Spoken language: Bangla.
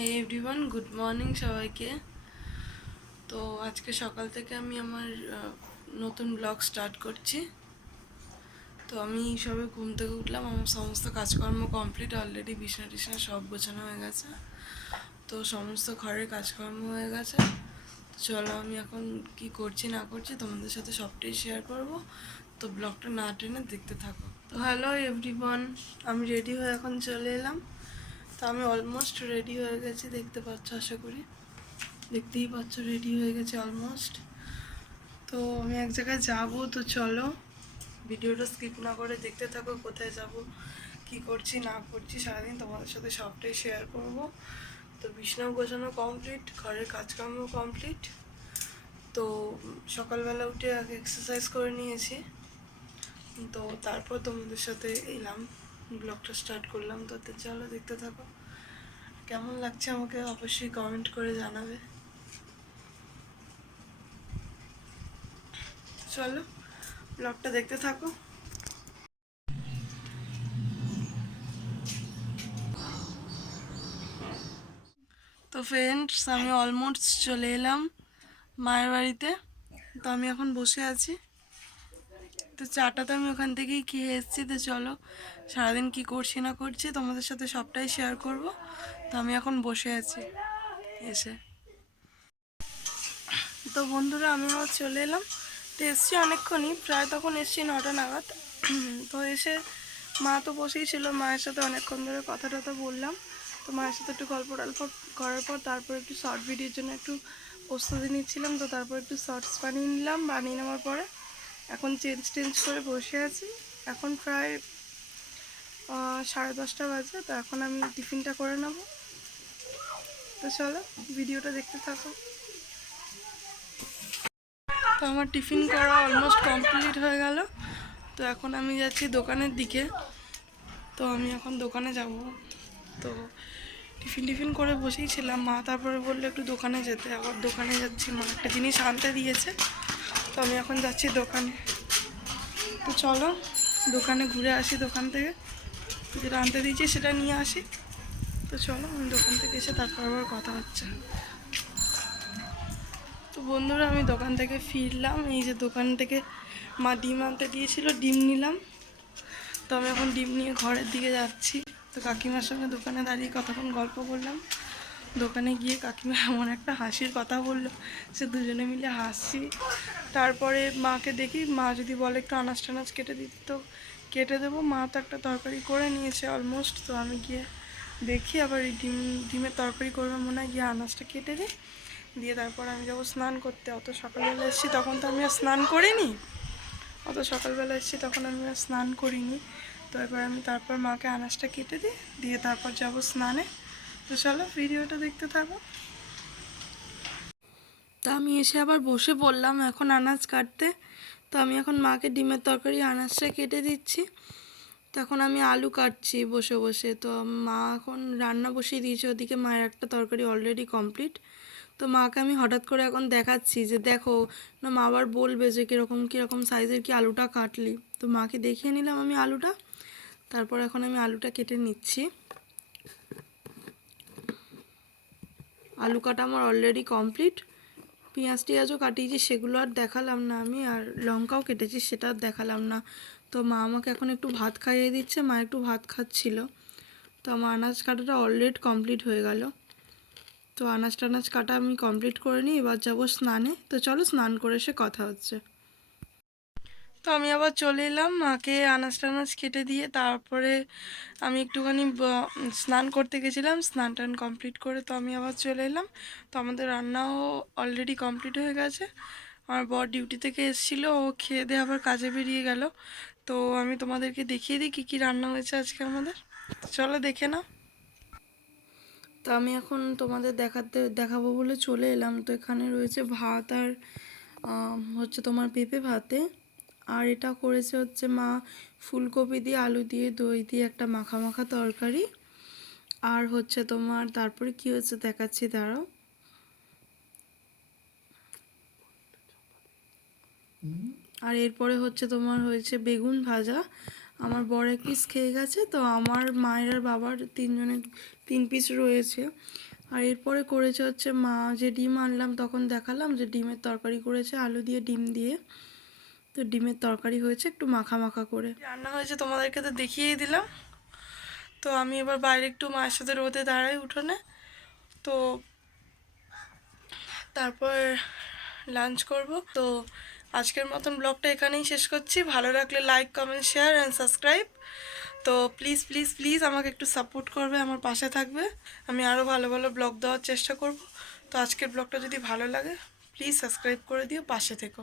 এভরিওয়ান গুড মর্নিং সবাইকে। তো আজকে সকাল থেকে আমি আমার নতুন ব্লগ স্টার্ট করছি। তো আমি সবে ঘুম থেকে উঠলাম, আমার সমস্ত কাজকর্ম কমপ্লিট অলরেডি বিছনা টিছনা সব গোছানো হয়ে গেছে। তো সমস্ত ঘরের কাজকর্ম হয়ে গেছে। চলো আমি এখন কি করছি না করছি তোমাদের সাথে সবটাই শেয়ার করব। তো ব্লগটা না টেনে দেখতে থাকো। তো হ্যালো এভরিওয়ান আমি রেডি হয়ে এখন চলে এলাম। তো আমি অলমোস্ট রেডি হয়ে গেছি, দেখতে পাচ্ছ, আশা করি। দেখতেই পাচ্ছ রেডি হয়ে গেছে অলমোস্ট তো আমি এক জায়গায় যাব, তো চলো। ভিডিওটা স্কিপ না করে দেখতে থাকো, কোথায় যাব, কি করছি, না করছি, সারাদিন তোমাদের সাথে সবটাই শেয়ার করব। তো বিছনাও গোছানো কমপ্লিট ঘরের কাজকর্ম কমপ্লিট তো সকালবেলা উঠে আগে এক্সারসাইজ করে নিয়েছি। তো তারপর তোমাদের সাথে এলাম। ব্লগটা স্টার্ট করলাম, তো চলো দেখতে থাকো। কেমন লাগছে আমাকে অবশ্যই কমেন্ট করে জানাবে। চলো, ব্লগটা দেখতে থাকো। তো ফ্রেন্ডস আমি অলমোস্ট চলে এলাম মায়ের বাড়িতে। তো আমি এখন বসে আছি। তো চাটা তো আমি ওখান থেকেই খেয়ে এসেছি, তো চলো সারাদিন কি করছি না করছি তোমাদের সাথে সবটাই শেয়ার করব। তো আমি এখন বসে আছি, এসে। তো বন্ধুরা, আমি আবার চলে এলাম। তো এসছি অনেকক্ষণই, প্রায় তখন এসছি নটা নাগাদ। তো এসে মা তো বসেই ছিল, মায়ের সাথে অনেকক্ষণ ধরে কথা টথা বললাম। তো মায়ের সাথে একটু গল্প টল্প করার পর তারপর একটু শর্ট ভিডিওর জন্য একটু প্রস্তুতি নিচ্ছিলাম, তো তারপর একটু শর্টস বানিয়ে নিলাম, বানিয়ে নেওয়ার পরে এখন চেঞ্জ টেঞ্জ করে বসে আছি। এখন প্রায় সাড়ে দশটা বাজে, তো এখন আমি টিফিনটা করে নেব। তো চলো, ভিডিওটা দেখতে থাকো। তো আমার টিফিন করা অলমোস্ট কমপ্লিট হয়ে গেল। তো এখন আমি যাচ্ছি দোকানের দিকে। তো আমি এখন দোকানে যাব। তো টিফিন টিফিন করে বসেই ছিলাম। মা তারপরে বলল, একটু দোকানে যেতে। আবার দোকানে যাচ্ছি। মা একটা জিনিস আনতে দিয়েছে। তো আমি এখন যাচ্ছি দোকানে। তো চলো, দোকানে ঘুরে আসি দোকান থেকে। যেটা আনতে দিয়েছি সেটা নিয়ে আসি। তো চলো, আমি দোকান থেকে এসে তারপর আবার কথা হচ্ছে। তো বন্ধুরা, আমি দোকান থেকে ফিরলাম। এই যে দোকান থেকে মা ডিম আনতে দিয়েছিল, ডিম নিলাম। তো আমি এখন ডিম নিয়ে ঘরের দিকে যাচ্ছি। তো কাকিমার সঙ্গে দোকানে দাঁড়িয়ে কতক্ষণ গল্প করলাম। দোকানে গিয়ে কাকিমা এমন একটা হাসির কথা বলল, সে দুজনে মিলে হাসছি। তারপরে মাকে দেখি, মা যদি বলে একটু আনাজ টানাজ কেটে দিতে, তো কেটে দেবো, মা তো একটা তরকারি করে নিয়েছে অলমোস্ট তো আমি গিয়ে দেখি, আবার এই ডিম, ডিমের তরকারি করবে মনে হয়, গিয়ে আনাজটা কেটে দিই। দিয়ে তারপর আমি যাব স্নান করতে। অত সকালবেলা এসেছি তখন তো আমি আর স্নান করিনি। অত সকালবেলা এসেছি তখন আমি আর স্নান করিনি। তো এবার আমি তারপর মাকে আনাজটা কেটে দিই, দিয়ে তারপর যাব স্নানে। তো চলো ভিডিওটা দেখতে থাকো। তা আমি এসে আবার বসে পড়লাম এখন আনাজ কাটতে। তো আমি এখন মাকে ডিমের তরকারি, আনাজটা কেটে দিচ্ছি। তখন আমি আলু কাটছি বসে বসে। তো মা এখন রান্না বসিয়ে দিয়েছে, ওদিকে মায়ের একটা তরকারি অলরেডি কমপ্লিট তো মাকে আমি হঠাৎ করে এখন দেখাচ্ছি যে দেখো, না মা আবার বলবে যে কীরকম কীরকম সাইজের কি আলুটা কাটলি। তো মাকে দেখিয়ে নিলাম আমি আলুটা। তারপর এখন আমি আলুটা কেটে নিচ্ছি। আলু কাটা আমার অলরেডি কমপ্লিট পেঁয়াজ টিয়াজও কাটিয়েছি, সেগুলো আর দেখালাম না আমি, আর লঙ্কাও কেটেছি, সেটা আর দেখালাম না। তো মা আমাকে এখন একটু ভাত খাইয়ে দিচ্ছে, মা একটু ভাত খাচ্ছিল। তো আমার আনাজ কাটাটা অলরেডি কমপ্লিট হয়ে গেল। তো আনাজ টানাজ কাটা আমি কমপ্লিট করে নিই, এবার যাব স্নানে। তো চলো স্নান করে এসে কথা হচ্ছে। তো আমি আবার চলে এলাম, মাকে আনাজ টানাজ কেটে দিয়ে তারপরে আমি একটুখানি স্নান করতে গেছিলাম, স্নান টান কমপ্লিট করে তো আমি আবার চলে এলাম। তো আমাদের রান্নাও অলরেডি কমপ্লিট হয়ে গেছে। আমার বর ডিউটি থেকে এসেছিল, ও খেয়ে দিয়ে আবার কাজে বেরিয়ে গেল। তো আমি তোমাদেরকে দেখিয়ে দিই কী কী রান্না হয়েছে আজকে আমাদের। চলো দেখে নাও। তো আমি এখন তোমাদের দেখাতে, দেখাবো বলে চলে এলাম। তো এখানে রয়েছে ভাত আর হচ্ছে তোমার পেঁপে ভাতে। আর এটা করেছে হচ্ছে মা ফুলকপি দিয়ে আলু দিয়ে, দই দিয়ে একটা মাখা মাখা তরকারি। আর হচ্ছে তোমার তারপরে কি হচ্ছে দেখাচ্ছি, দাঁড়াও। আর এরপরে হচ্ছে তোমার হয়েছে বেগুন ভাজা। আমার বড় এক পিস খেয়ে গেছে, তো আমার মায়ের আর বাবার তিনজনের তিন পিস রয়েছে। আর এরপরে করেছে হচ্ছে মা যে ডিম আনলাম, তখন দেখালাম যে ডিমের তরকারি করেছে, আলু দিয়ে, ডিম দিয়ে। তো ডিমের তরকারি হয়েছে একটু মাখা মাখা করে। রান্না হয়েছে তোমাদেরকে তো দেখিয়েই দিলাম। তো আমি এবার বাইরে একটু মায়ের সাথে রোদে দাঁড়াই উঠোনে। তো তারপর লাঞ্চ করব। তো আজকের মতন ব্লগটা এখানেই শেষ করছি। ভালো লাগলে like, comment, share and subscribe. তো প্লিজ প্লিজ প্লিজ আমাকে একটু সাপোর্ট করবে, আমার পাশে থাকবে। আমি আরও ভালো ভালো ব্লগ দেওয়ার চেষ্টা করব। তো আজকের ব্লগটা যদি ভালো লাগে, প্লিজ সাবস্ক্রাইব করে দিও, পাশে থেকো।